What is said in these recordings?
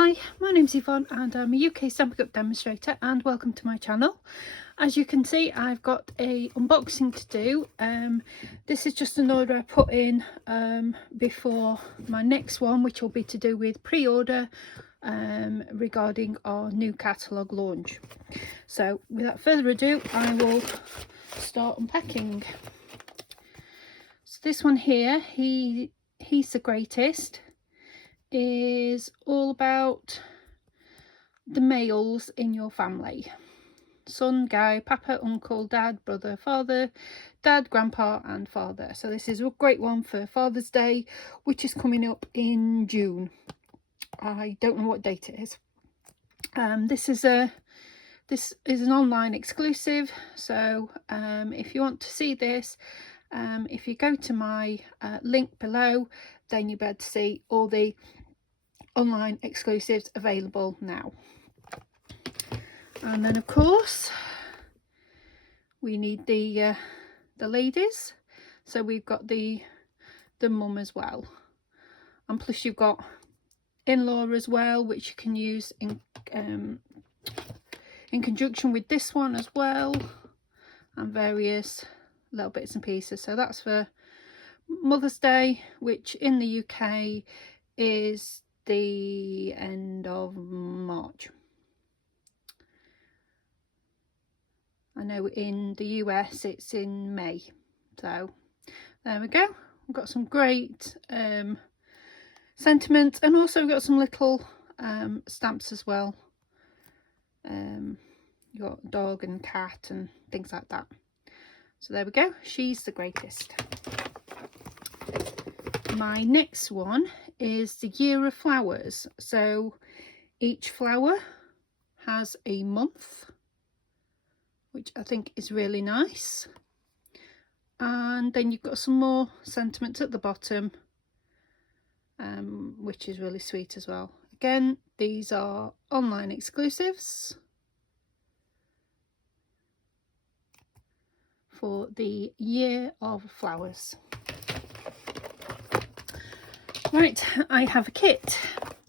Hi, my name's Yvonne and I'm a UK Stampin' Up demonstrator, and welcome to my channel. As you can see, I've got a unboxing to do. This is just an order I put in before my next one, which will be to do with pre-order regarding our new catalogue launch. So without further ado, I will start unpacking. So this one here, He's the Greatest, is all about the males in your family: son, guy, papa, uncle, dad, brother, father, dad, grandpa and father. So this is a great one for Father's Day, which is coming up in June. I don't know what date it is. This is an online exclusive, so if you want to see this, if you go to my link below, then you'll be able to see all the online exclusives available now. And then of course we need the ladies, so we've got the mum as well, and plus you've got in-law as well, which you can use in conjunction with this one as well, and various little bits and pieces. So that's for Mother's Day, which in the UK is the end of March. I know in the US it's in May. So there we go. We've got some great sentiments, and also we've got some little stamps as well. You've got dog and cat and things like that. So there we go. She's the Greatest. My next one is the Year of Flowers. So each flower has a month, which I think is really nice. And then you've got some more sentiments at the bottom, which is really sweet as well. Again, these are online exclusives for the Year of Flowers. Right, I have a kit.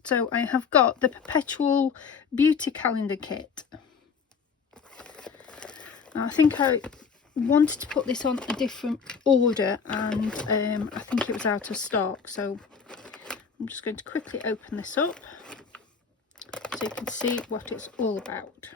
So I have got the Perpetual Beauty Calendar kit. Now, I think I wanted to put this on a different order, and I think it was out of stock. So I'm just going to quickly open this up so you can see what it's all about.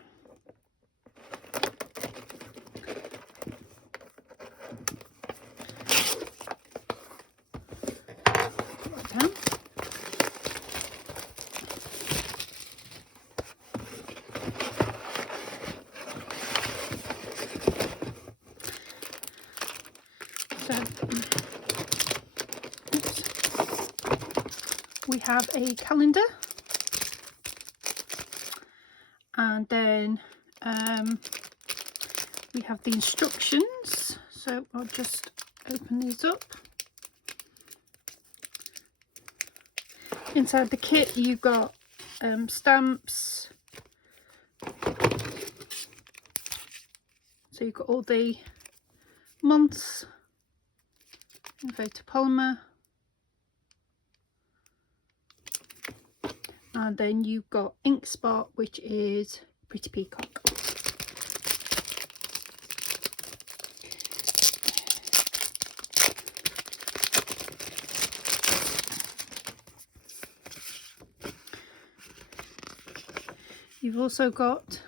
So we have a calendar, and then we have the instructions. So I'll just open these up. Inside the kit you've got stamps, so you've got all the months in photopolymer, and then you've got ink spot, which is Pretty Peacock. You've also got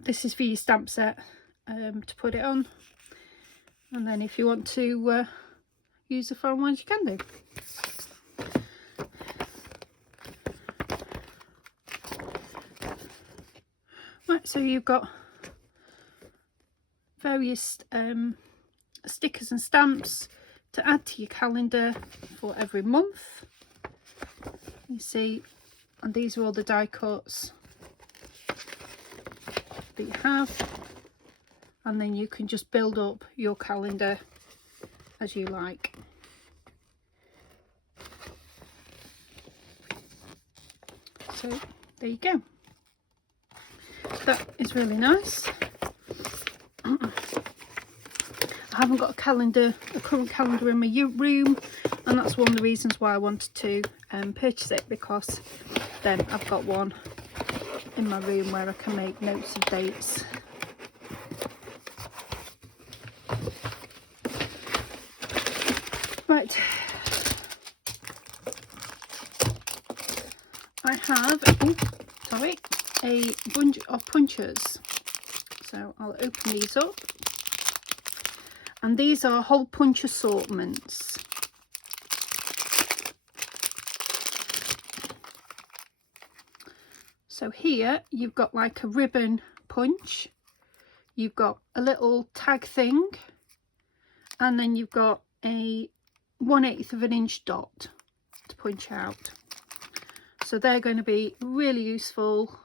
this is for your stamp set, to put it on, and then if you want to use the foreign ones, you can do. Right, so you've got various stickers and stamps to add to your calendar for every month. You see, and these are all the die cuts that you have, and then you can just build up your calendar as you like. So there you go. That is really nice. I haven't got a current calendar in my room, and that's one of the reasons why I wanted to purchase it, because then I've got one in my room where I can make notes of dates. Right, I have a bunch of punchers, so I'll open these up, and these are hole punch assortments. So here you've got like a ribbon punch, you've got a little tag thing, and then you've got a 1/8 of an inch dot to punch out. So they're going to be really useful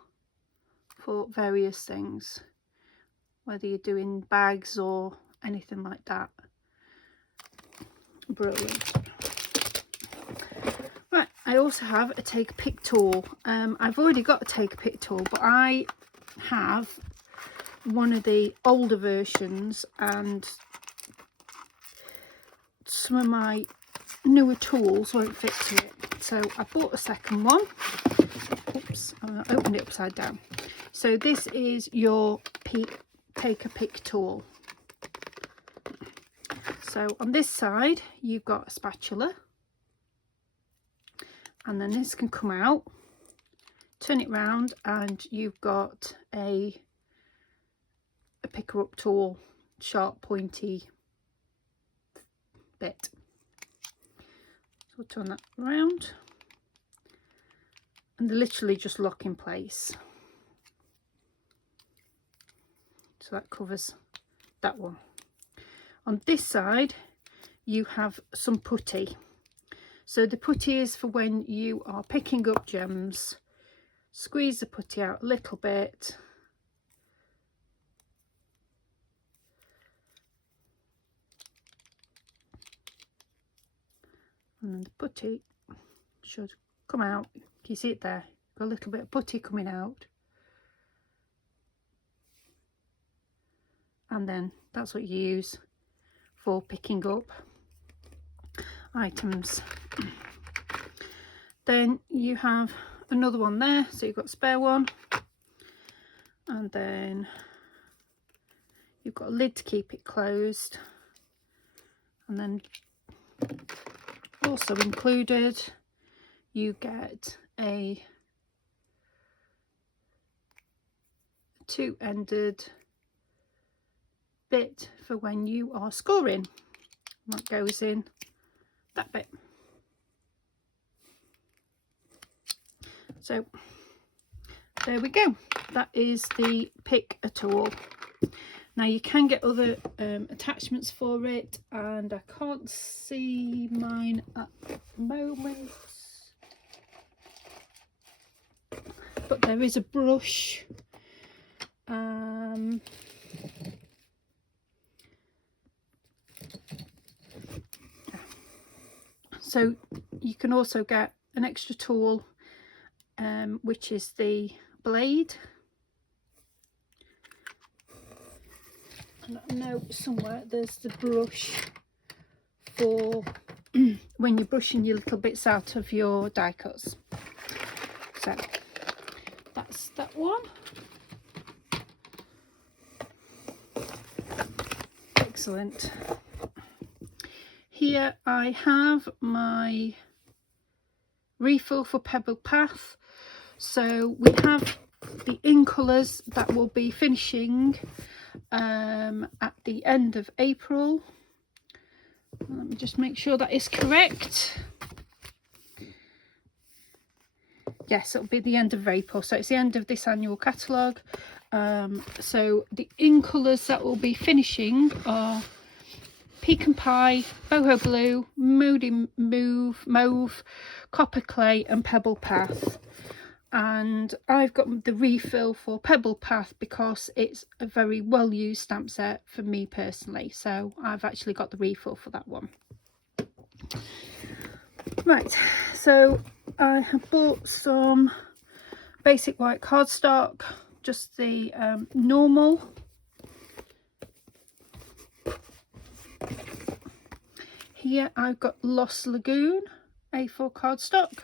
for various things, whether you're doing bags or anything like that. Brilliant. Right, I also have a take a pick tool. I've already got a take a pick tool, but I have one of the older versions, and some of my newer tools won't fit to it, so I bought a second one. Oops, I opened it upside down. So this is your take a pick tool. So on this side you've got a spatula, and then this can come out, turn it round, and you've got a picker up tool, sharp pointy bit. So we'll turn that around, and they literally just lock in place. So that covers that one. On this side you have some putty. So the putty is for when you are picking up gems. Squeeze the putty out a little bit, and then the putty should come out. Can you see it there? Got a little bit of putty coming out, and then that's what you use for picking up items. Then you have another one there, so you've got a spare one, and then you've got a lid to keep it closed, and then also included you get a two-ended bit for when you are scoring. That goes in that bit. So there we go, that is the pick a tool. Now you can get other attachments for it, and I can't see mine at the moment, but there is a brush. So you can also get an extra tool, which is the blade. And I know somewhere there's the brush for when you're brushing your little bits out of your die cuts. So that's that one. Excellent. Here I have my refill for Pebble Path. So we have the in colours that will be finishing at the end of April. Let me just make sure that is correct. Yes, it'll be the end of April, so it's the end of this annual catalogue. So the in colours that will be finishing are Pecan Pie, Boho Blue, Moody Mauve, Copper Clay and Pebble Path. And I've got the refill for Pebble Path because it's a very well used stamp set for me personally, so I've actually got the refill for that one. Right, so I have bought some basic white cardstock, just the normal. here I've got Lost Lagoon A4 cardstock.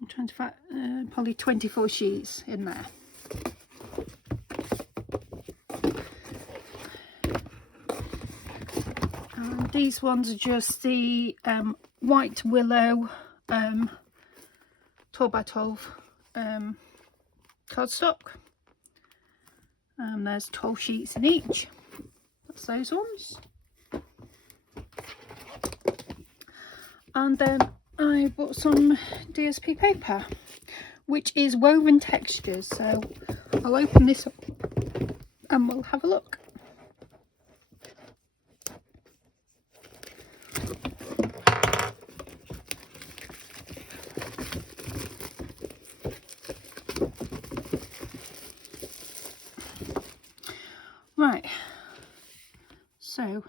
I'm trying to find probably 24 sheets in there. And these ones are just the White Willow 12x12 cardstock. And there's 12 sheets in each. That's those ones. And then I bought some DSP paper, which is Woven Textures. So I'll open this up and we'll have a look. Right, so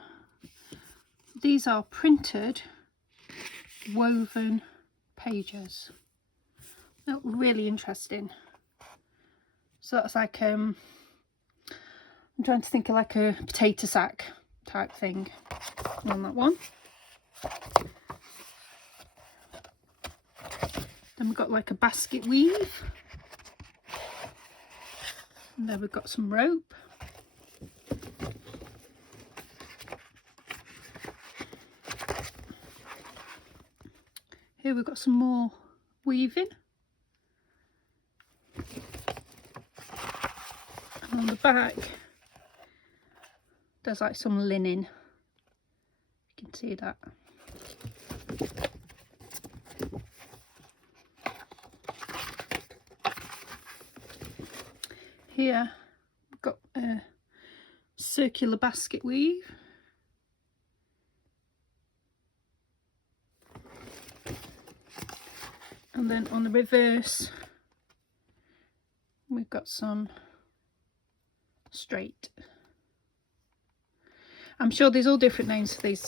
these are printed woven pages. They look really interesting. So that's like I'm trying to think of like a potato sack type thing on that one. Then we've got like a basket weave, and then we've got some rope. Here we've got some more weaving. And on the back, there's like some linen. You can see that. Here we've got a circular basket weave. And then on the reverse, we've got some straight. I'm sure there's all different names for these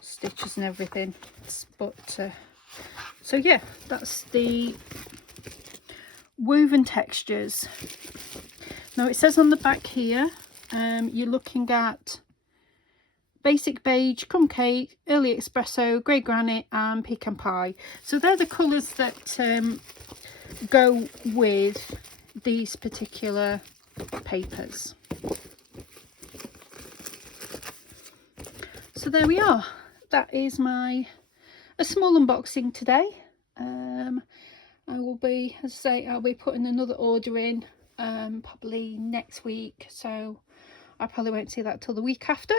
stitches and everything, but so yeah, that's the Woven Textures. Now it says on the back here, you're looking at Basic Beige, Crumb Cake, Early Espresso, Grey Granite and Pecan Pie. So they're the colours that go with these particular papers. So there we are. That is a small unboxing today. I will be, as I say, I'll be putting another order in probably next week. So I probably won't see that till the week after.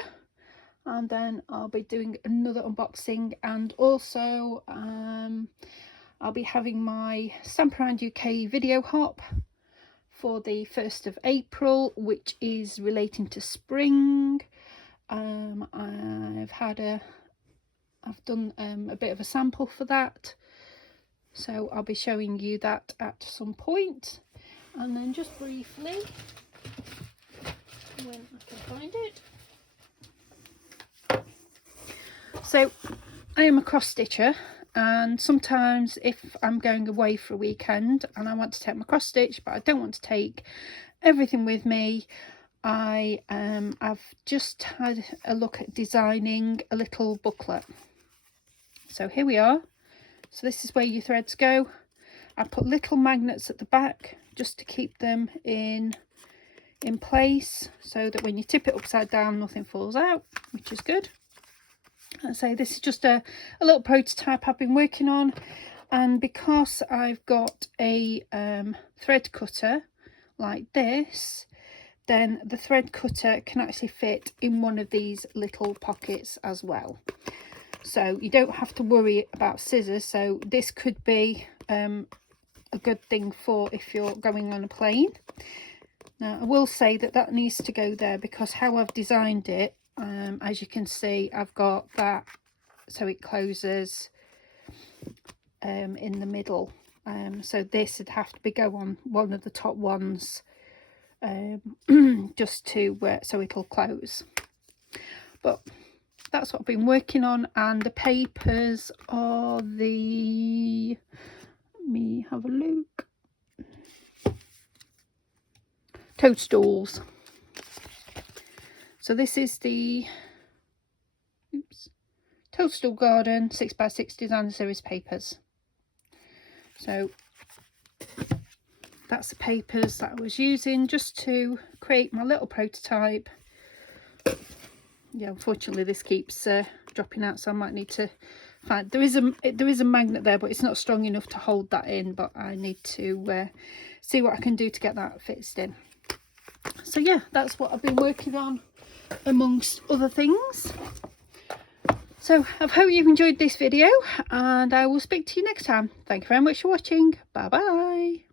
And then I'll be doing another unboxing, and also I'll be having my Stamp Around UK video hop for the 1st of April, which is relating to spring. I've done a bit of a sample for that, so I'll be showing you that at some point. And then just briefly, when I can find it. So I am a cross stitcher, and sometimes if I'm going away for a weekend and I want to take my cross stitch but I don't want to take everything with me, I've just had a look at designing a little booklet. So here we are. So this is where your threads go. I put little magnets at the back just to keep them in place, so that when you tip it upside down nothing falls out, which is good. I say this is just a little prototype I've been working on, and because I've got a thread cutter like this, then the thread cutter can actually fit in one of these little pockets as well. So you don't have to worry about scissors. So this could be a good thing for if you're going on a plane. Now I will say that needs to go there, because how I've designed it, as you can see, I've got that so it closes in the middle. So this would have to go on one of the top ones, just to so it'll close. But that's what I've been working on, and the papers are let me have a look, toadstools. So this is the Toadstool Garden 6x6 Designer Series papers. So that's the papers that I was using just to create my little prototype. Yeah, unfortunately this keeps dropping out, so I might need to find, there is a magnet there, but it's not strong enough to hold that in, but I need to see what I can do to get that fixed in. So yeah, that's what I've been working on amongst other things. So I hope you've enjoyed this video, and I will speak to you next time. Thank you very much for watching. Bye bye.